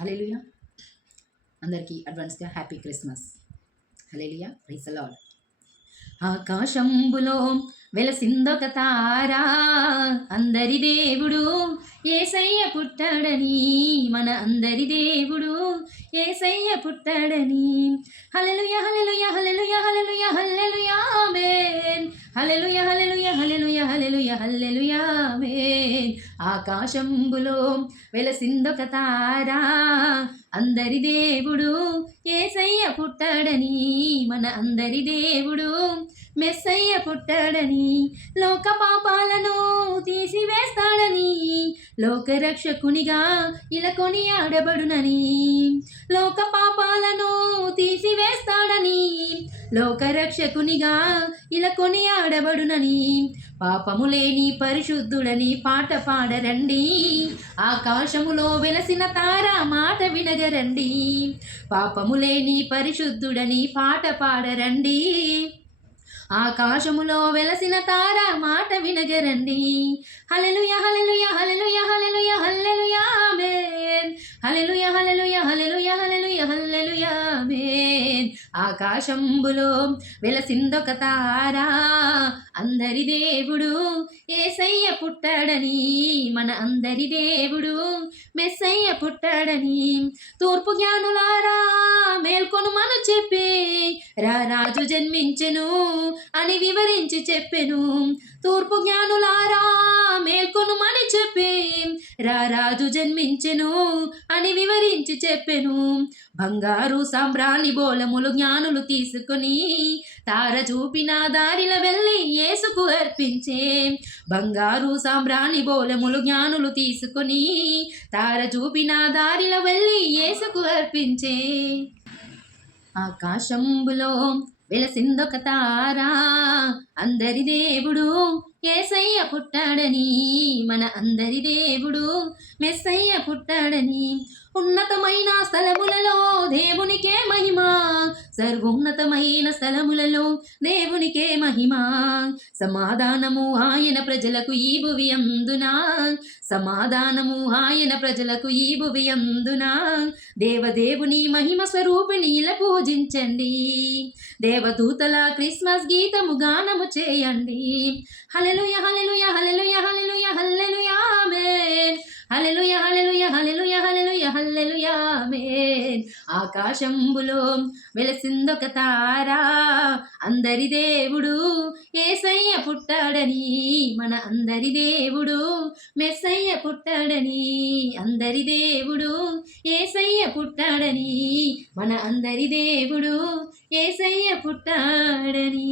హల్లెలూయా. అందరికీ అడ్వాన్స్గా happy Christmas. Hallelujah, praise the lord. ఆకాశంబులో వెలసిందొక తారా, అందరి దేవుడు యేసయ్య పుట్టాడని, మన అందరి దేవుడు యేసయ్య పుట్టాడని. హల్లెలూయా హల్లెలూయా హల్లెలూయా హల్లెలూయా హల్లెలూయా ఆమేన్. హల్లెలూయా హల్లెలూయా హల్లెలూయా హల్లెలూయా హల్లెలూయా ఆమేన్. ఆకాశంబులో వెలసిందొక తారా, అందరి దేవుడు యేసయ్య పుట్టాడని, మన అందరి దేవుడు మెస్సయ్య పుట్టాడని. లోక పాపాలను తీసివేస్తాడని, లోకరక్షకునిగా ఇలా కొనియాడబడునని. లోక పాపాలను తీసివేస్తాడని, లోకరక్షకునిగా ఇలా కొనియాడబడునని. పాపము లేని పరిశుద్ధుడని పాట పాడరండి, ఆకాశములో వెలసిన తార మాట వినగరండి. పాపము లేని పరిశుద్ధుడని పాట పాడరండి, ఆకాశములో వెలసిన తార మాట వినగరండి. హల్లెలూయా హల్లెలూయా హల్లెలూయా హల్లెలూయా హల్లెలూయా ఆమేన్. హల్లెలూయా హల్లెలూయా హల్లెలూయా హల్లెలూయా హల్లెలూయా ఆమేన్. ఆకాశంబులో వెలసిందొక తారా, అందరి దేవుడు యేసయ్య పుట్టాడని, మన అందరి దేవుడు మెస్సయ్య పుట్టాడని. తూర్పు జ్ఞానులారా మేల్కొనుమను చెప్పి, రారాజు జన్మించెను అని వివరించి చెప్పెను. తూర్పు జ్ఞానులారా మేల్కొనుమని చెప్పి, రారాజు జన్మించెను అని వివరించి చెప్పెను. బంగారు సాంబ్రాణి బోలములు జ్ఞానులు తీసుకొని, తార చూపిన దారిల వెళ్ళి యేసుకు అర్పించే. బంగారు సాంబ్రాణి బోలములు జ్ఞానులు తీసుకొని, తార చూపిన దారిల వెళ్ళి యేసుకు అర్పించే. ఆకాశంబులో వెలసిందొక తారా, అందరి దేవుడు యేసయ్య పుట్టాడని, మన అందరి దేవుడు మెస్సయ్య పుట్టాడని. ఉన్నతమైన స్థలములలో దేవునికే మహిమ, సర్వోన్నతమైన స్థలములలో దేవునికే మహిమ. సమాధానము ఆయన ప్రజలకు ఈ భువి అందునా, సమాధానము ఆయన ప్రజలకు ఈ భువి అందునా. దేవదేవుని మహిమ స్వరూపిణి ఇలా పూజించండి, దేవదూతల క్రిస్మస్ గీతము గానము చేయండి. హల్లెలూయా హల్లెలూయా హల్లెలూయా హల్లెలూయా హల్లెలూయా ఆమేన్. హల్లెలూయా హల్లెలూయా హల్లెలూయా హల్లెలూయా హల్లెలూయా ఆమేన్. ఆకాశంబులో వెలసిందొక తారా, అందరి దేవుడు యేసయ్య పుట్టాడని, మన అందరి దేవుడు మెస్సయ్య పుట్టాడని. అందరి దేవుడు యేసయ్య పుట్టాడని, మన అందరి దేవుడు యేసయ్య పుట్టాడని.